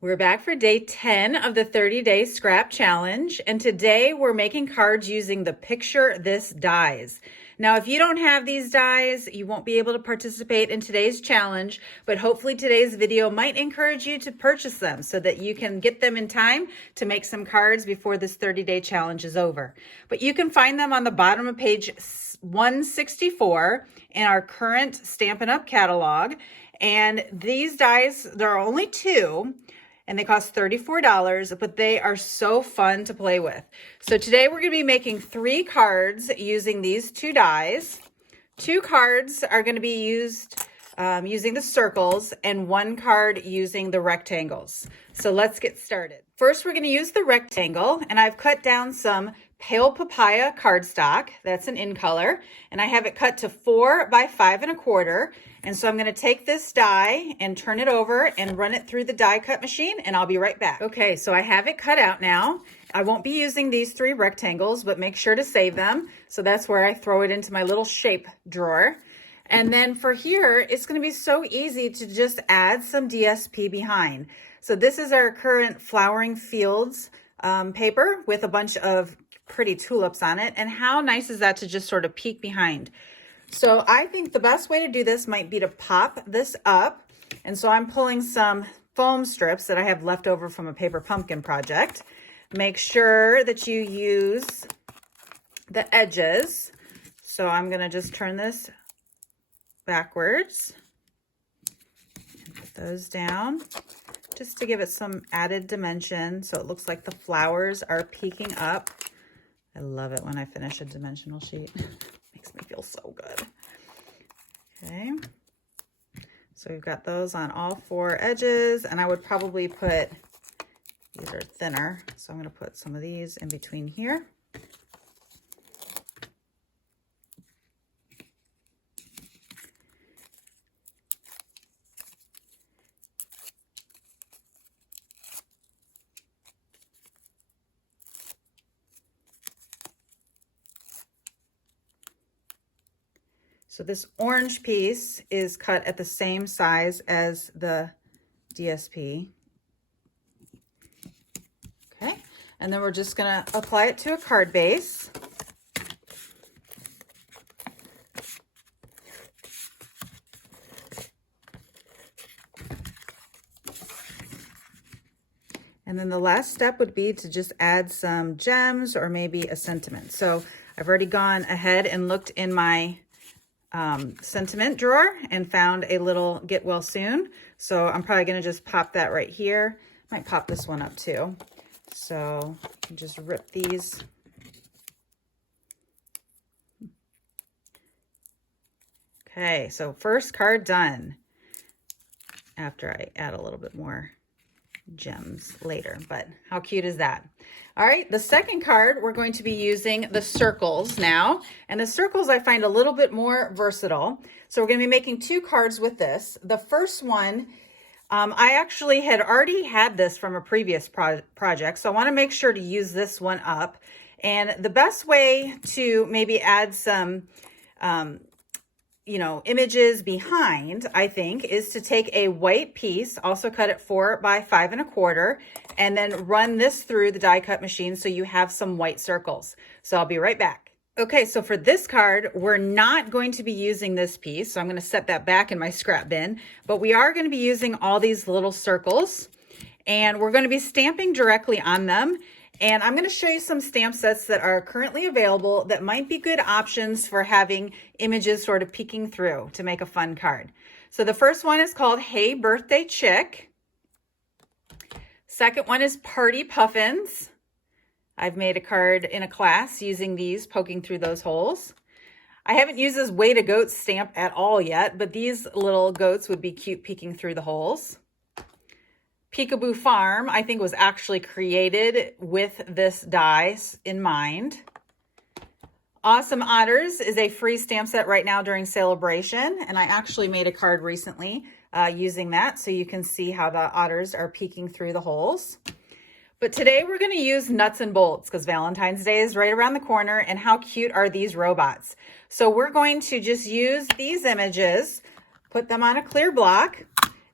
We're back for day 10 of the 30-day scrap challenge, and today we're making cards using the Picture This dies. Now, if you don't have these dies, you won't be able to participate in today's challenge, but hopefully today's video might encourage you to purchase them so that you can get them in time to make some cards before this 30-day challenge is over. But you can find them on the bottom of page 164 in our current Stampin' Up! Catalog. And these dies, there are only two, and they cost $34, but they are so fun to play with. So today we're gonna be making 3 cards using these 2 dies. 2 cards are gonna be used using the circles and 1 card using the rectangles. So let's get started. First, we're gonna use the rectangle, and I've cut down some pale papaya cardstock. That's an in color, and I have it cut to 4 by 5 1/4. And so I'm going to take this die and turn it over and run it through the die cut machine, and I'll be right back. Okay, so I have it cut out now. I won't be using these 3 rectangles, but make sure to save them. So that's where I throw it into my little shape drawer. And then for here, it's going to be so easy to just add some DSP behind. So this is our current Flowering Fields paper with a bunch of pretty tulips on it. And how nice is that to just sort of peek behind? So I think the best way to do this might be to pop this up. And so I'm pulling some foam strips that I have left over from a paper pumpkin project. Make sure that you use the edges. So I'm going to just turn this backwards and put those down just to give it some added dimension. So it looks like the flowers are peeking up. I love it when I finish a dimensional sheet. Makes me feel so good. Okay, so we've got those on all 4 edges, and I would probably put, these are thinner, so I'm going to put some of these in between here. So this orange piece is cut at the same size as the DSP. Okay, and then we're just gonna apply it to a card base. And then the last step would be to just add some gems or maybe a sentiment. So I've already gone ahead and looked in my sentiment drawer and found a little get well soon. So I'm probably going to just pop that right here. Might pop this one up too. So just rip these. Okay, so first card done after I add a little bit more gems later, but how cute is that? All right, the second card, we're going to be using the circles now, and the circles I find a little bit more versatile. So we're going to be making 2 cards with this. The first one, I actually had already had this from a previous project, so I want to make sure to use this one up. And the best way to maybe add some images behind, I think, is to take a white piece, also cut it 4 by 5 1/4, and then run this through the die cut machine so you have some white circles. So I'll be right back. Okay, so for this card, we're not going to be using this piece, so I'm going to set that back in my scrap bin, but we are going to be using all these little circles, and we're going to be stamping directly on them. And I'm going to show you some stamp sets that are currently available that might be good options for having images sort of peeking through to make a fun card. So the first one is called Hey Birthday Chick. Second one is Party Puffins. I've made a card in a class using these, poking through those holes. I haven't used this Way to Goat stamp at all yet, but these little goats would be cute peeking through the holes. Peekaboo Farm, I think, was actually created with this die in mind. Awesome Otters is a free stamp set right now during celebration, and I actually made a card recently using that, so you can see how the otters are peeking through the holes. But today we're going to use nuts and bolts because Valentine's Day is right around the corner, and how cute are these robots? So we're going to just use these images, put them on a clear block,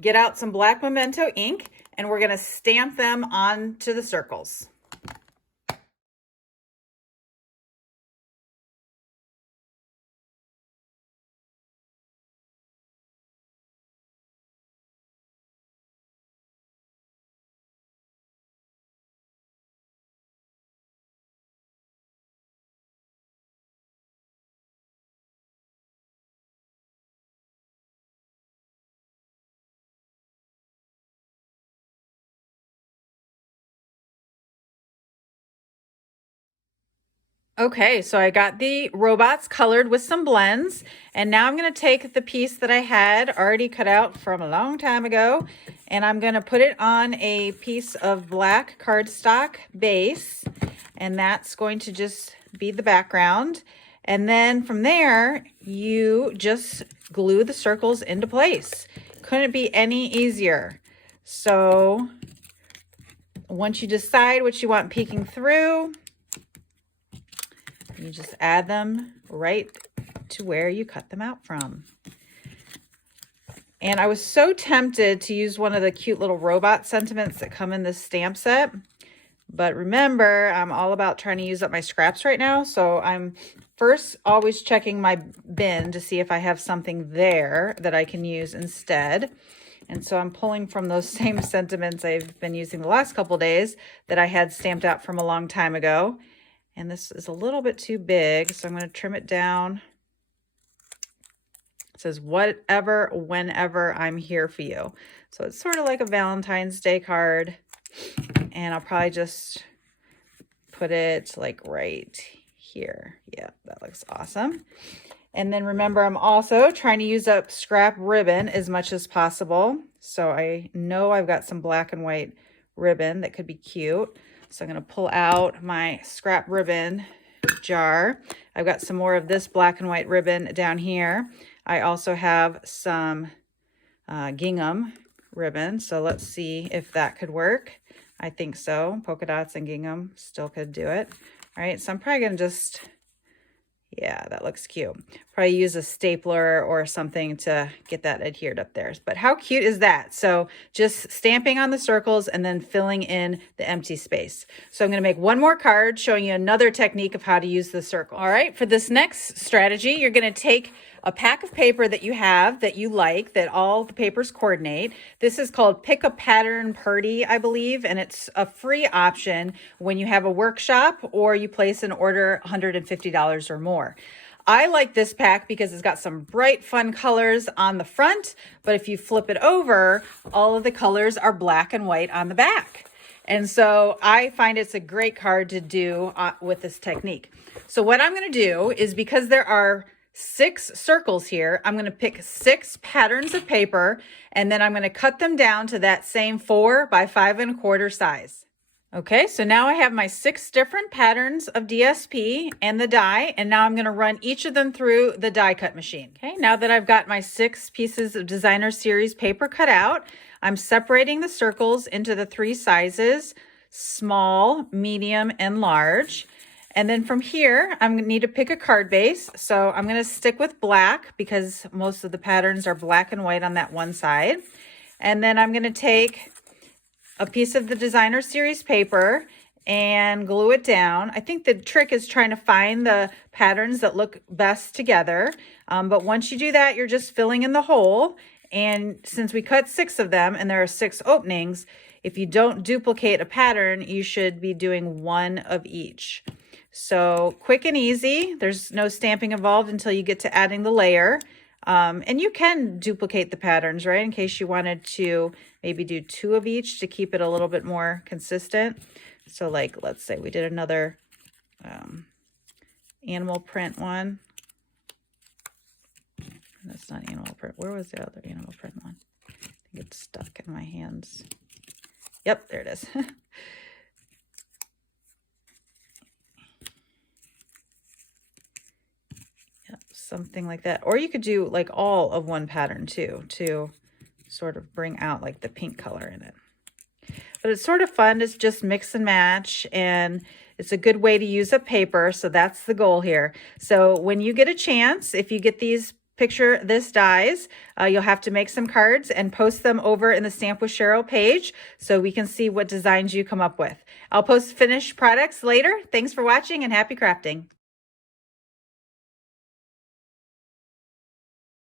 get out some black Memento ink, and we're going to stamp them onto the circles. Okay, so I got the robots colored with some blends, and now I'm going to take the piece that I had already cut out from a long time ago, and I'm going to put it on a piece of black cardstock base, and that's going to just be the background. And then from there, you just glue the circles into place. Couldn't be any easier. So once you decide what you want peeking through, you just add them right to where you cut them out from. And I was so tempted to use one of the cute little robot sentiments that come in this stamp set. But remember, I'm all about trying to use up my scraps right now. So I'm first always checking my bin to see if I have something there that I can use instead. And so I'm pulling from those same sentiments I've been using the last couple days that I had stamped out from a long time ago. And this is a little bit too big, so I'm going to trim it down. It says, whatever, whenever, I'm here for you. So it's sort of like a Valentine's Day card. And I'll probably just put it like right here. Yeah, that looks awesome. And then remember, I'm also trying to use up scrap ribbon as much as possible. So I know I've got some black and white ribbon that could be cute. So I'm going to pull out my scrap ribbon jar. I've got some more of this black and white ribbon down here. I also have some gingham ribbon. So let's see if that could work. I think so. Polka dots and gingham still could do it. All right, so I'm probably going to just, yeah, that looks cute. Probably use a stapler or something to get that adhered up there. But how cute is that? So just stamping on the circles and then filling in the empty space. So I'm going to make one more card showing you another technique of how to use the circle. All right, for this next strategy, you're going to take a pack of paper that you have that you like, that all the papers coordinate. This is called Pick a Pattern Party, I believe, and it's a free option when you have a workshop or you place an order $150 or more. I like this pack because it's got some bright, fun colors on the front, but if you flip it over, all of the colors are black and white on the back. And so I find it's a great card to do with this technique. So what I'm going to do is, because there are 6 circles here, I'm going to pick 6 patterns of paper, and then I'm going to cut them down to that same 4 by 5 1/4 size. Okay, so now I have my 6 different patterns of DSP and the die, and now I'm going to run each of them through the die cut machine. Okay, now that I've got my 6 pieces of designer series paper cut out, I'm separating the circles into the 3 sizes: small, medium, and large. And then from here, I'm going to need to pick a card base. So I'm going to stick with black because most of the patterns are black and white on that one side. And then I'm going to take a piece of the designer series paper and glue it down. I think the trick is trying to find the patterns that look best together. But once you do that, you're just filling in the hole. And since we cut 6 of them and there are 6 openings, if you don't duplicate a pattern, you should be doing 1 of each. So quick and easy. There's no stamping involved until you get to adding the layer. And you can duplicate the patterns, right? In case you wanted to maybe do 2 of each to keep it a little bit more consistent. So like, let's say we did another animal print one. That's not animal print. Where was the other animal print one? I think it's stuck in my hands. Yep, there it is. Yep, something like that. Or you could do like all of one pattern too, to sort of bring out like the pink color in it. But it's sort of fun to just mix and match, and it's a good way to use up paper. So that's the goal here. So when you get a chance, if you get these Picture This dies. You'll have to make some cards and post them over in the Stamp with Cheryl page so we can see what designs you come up with. I'll post finished products later. Thanks for watching and happy crafting.